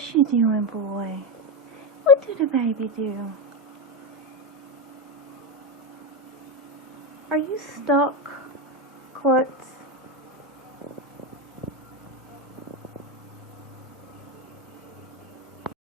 What's you doing, boy? What did the baby do? Are you stuck, Klutz?